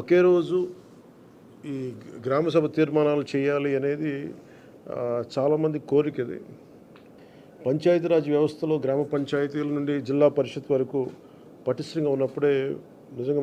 ఒకే రోజు ఈ గ్రామ సభ తీర్మానాలు చేయాలి అనేది చాలామంది కోరికది. పంచాయతీరాజ్ వ్యవస్థలో గ్రామ పంచాయతీల నుండి జిల్లా పరిషత్ వరకు పటిష్టంగా ఉన్నప్పుడే నిజంగా